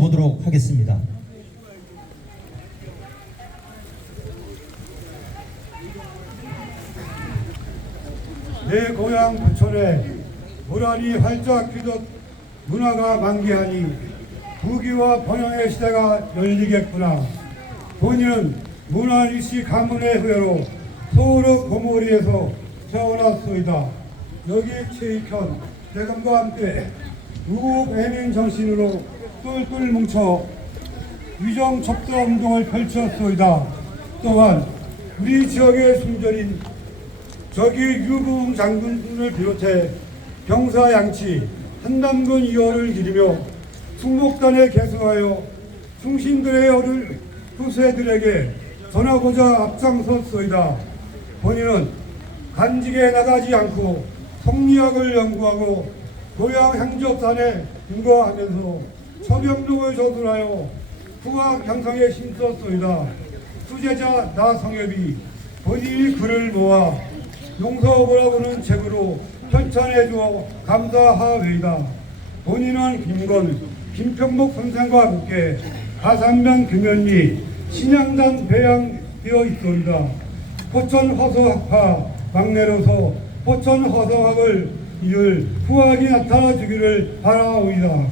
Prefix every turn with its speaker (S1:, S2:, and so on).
S1: 보도록 하겠습니다.
S2: 내 고향 부천에 무란히 활짝 피던 문화가 만개하니 부귀와 번영의 시대가 열리겠구나. 본인은 문화일시 가문의 후예로 서울의 고모리에서 태어났소이다. 여기 최익현 대감과 함께 우국 애민 정신으로 똘똘 뭉쳐 위정 첩도 운동을 펼쳤소이다. 또한 우리 지역의 숨전인 저기 유부웅 장군을 비롯해 병사 양치 한남군 이호를 기리며 충목단에 계승하여 충신들의 어를 후세들에게 전하고자 앞장섰소이다. 본인은 간직에 나가지 않고 성리학을 연구하고 고향 향접산에 근거하면서 서병록을 저술하여 후학 향상에 힘썼소이다. 수제자 나성엽이 본인이 글을 모아 용서보라고는 책으로 편찬해 주어 감사하외이다. 본인은 김건, 김평목 선생과 함께 가산면 금연리 신양단 배양되어 있소이다. 포천 허서학파 막내로서 포천 허서학을 이을 후학이 나타나 주기를 바라오이다.